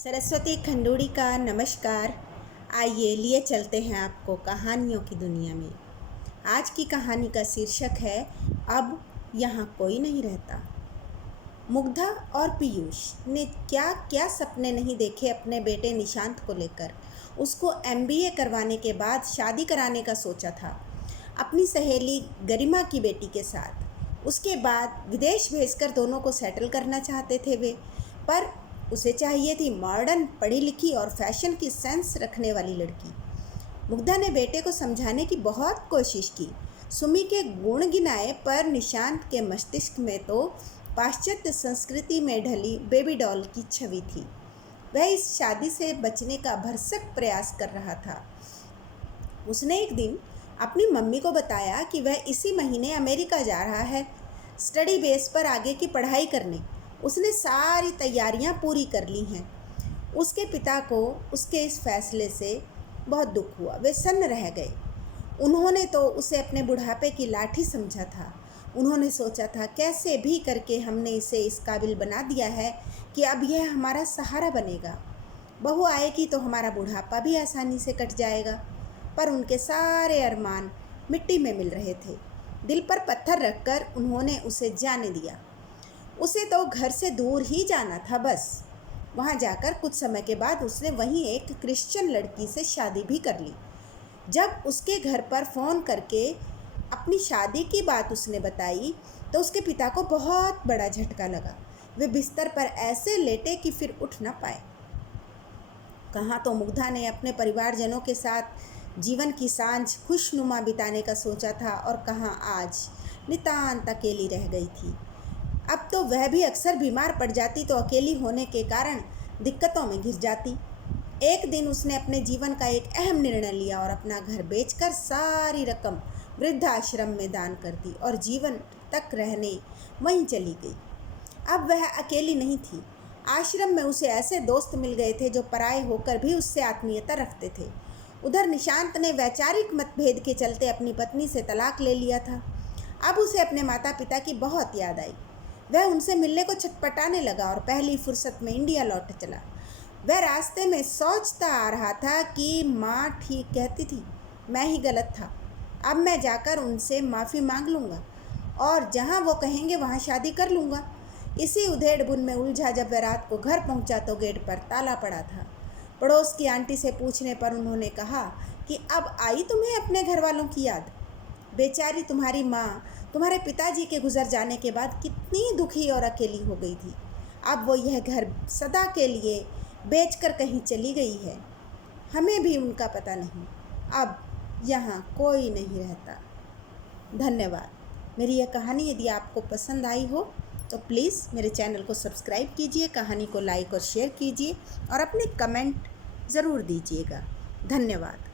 सरस्वती खंडूड़ी का नमस्कार। आइए लिए चलते हैं आपको कहानियों की दुनिया में। आज की कहानी का शीर्षक है अब यहाँ कोई नहीं रहता। मुग्धा और पीयूष ने क्या क्या सपने नहीं देखे अपने बेटे निशांत को लेकर। उसको एमबीए करवाने के बाद शादी कराने का सोचा था अपनी सहेली गरिमा की बेटी के साथ। उसके बाद विदेश भेजकर दोनों को सेटल करना चाहते थे वे, पर उसे चाहिए थी मॉडर्न, पढ़ी लिखी और फैशन की सेंस रखने वाली लड़की। मुग्धा ने बेटे को समझाने की बहुत कोशिश की। सुमी के गुण गिनाए, पर निशांत के मस्तिष्क में तो पाश्चात्य संस्कृति में ढली बेबी डॉल की छवि थी। वह इस शादी से बचने का भरसक प्रयास कर रहा था। उसने एक दिन अपनी मम्मी को बताया कि वह इसी महीने अमेरिका जा रहा है स्टडी बेस पर आगे की पढ़ाई करने। उसने सारी तैयारियां पूरी कर ली हैं। उसके पिता को उसके इस फैसले से बहुत दुख हुआ। वे सन्न रह गए। उन्होंने तो उसे अपने बुढ़ापे की लाठी समझा था। उन्होंने सोचा था कैसे भी करके हमने इसे इस काबिल बना दिया है कि अब यह हमारा सहारा बनेगा। बहू आएगी तो हमारा बुढ़ापा भी आसानी से कट जाएगा। पर उनके सारे अरमान मिट्टी में मिल रहे थे। दिल पर पत्थर रखकर उन्होंने उसे जाने दिया। उसे तो घर से दूर ही जाना था बस। वहाँ जाकर कुछ समय के बाद उसने वहीं एक क्रिश्चियन लड़की से शादी भी कर ली। जब उसके घर पर फ़ोन करके अपनी शादी की बात उसने बताई तो उसके पिता को बहुत बड़ा झटका लगा। वे बिस्तर पर ऐसे लेटे कि फिर उठ न पाए। कहाँ तो मुग्धा ने अपने परिवारजनों के साथ जीवन की सांझ खुशनुमा बिताने का सोचा था, और कहाँ आज नितांत अकेली रह गई थी। अब तो वह भी अक्सर बीमार पड़ जाती तो अकेली होने के कारण दिक्कतों में घिर जाती। एक दिन उसने अपने जीवन का एक अहम निर्णय लिया और अपना घर बेचकर सारी रकम वृद्धाश्रम में दान कर दी और जीवन तक रहने वहीं चली गई। अब वह अकेली नहीं थी। आश्रम में उसे ऐसे दोस्त मिल गए थे जो पराये होकर भी उससे आत्मीयता रखते थे। उधर निशांत ने वैचारिक मतभेद के चलते अपनी पत्नी से तलाक ले लिया था। अब उसे अपने माता पिता की बहुत याद आई। वह उनसे मिलने को छटपटाने लगा और पहली फुर्सत में इंडिया लौट चला। वह रास्ते में सोचता आ रहा था कि माँ ठीक कहती थी, मैं ही गलत था। अब मैं जाकर उनसे माफ़ी मांग लूँगा और जहाँ वो कहेंगे वहाँ शादी कर लूँगा। इसी उधेड़-बुन में उलझा जब वह रात को घर पहुँचा तो गेट पर ताला पड़ा था। पड़ोस की आंटी से पूछने पर उन्होंने कहा कि अब आई तुम्हें अपने घर वालों की याद। बेचारी तुम्हारी माँ तुम्हारे पिताजी के गुजर जाने के बाद कितनी दुखी और अकेली हो गई थी। अब वो यह घर सदा के लिए बेचकर कहीं चली गई है। हमें भी उनका पता नहीं। अब यहाँ कोई नहीं रहता। धन्यवाद। मेरी यह कहानी यदि आपको पसंद आई हो तो प्लीज़ मेरे चैनल को सब्सक्राइब कीजिए, कहानी को लाइक और शेयर कीजिए और अपने कमेंट ज़रूर दीजिएगा। धन्यवाद।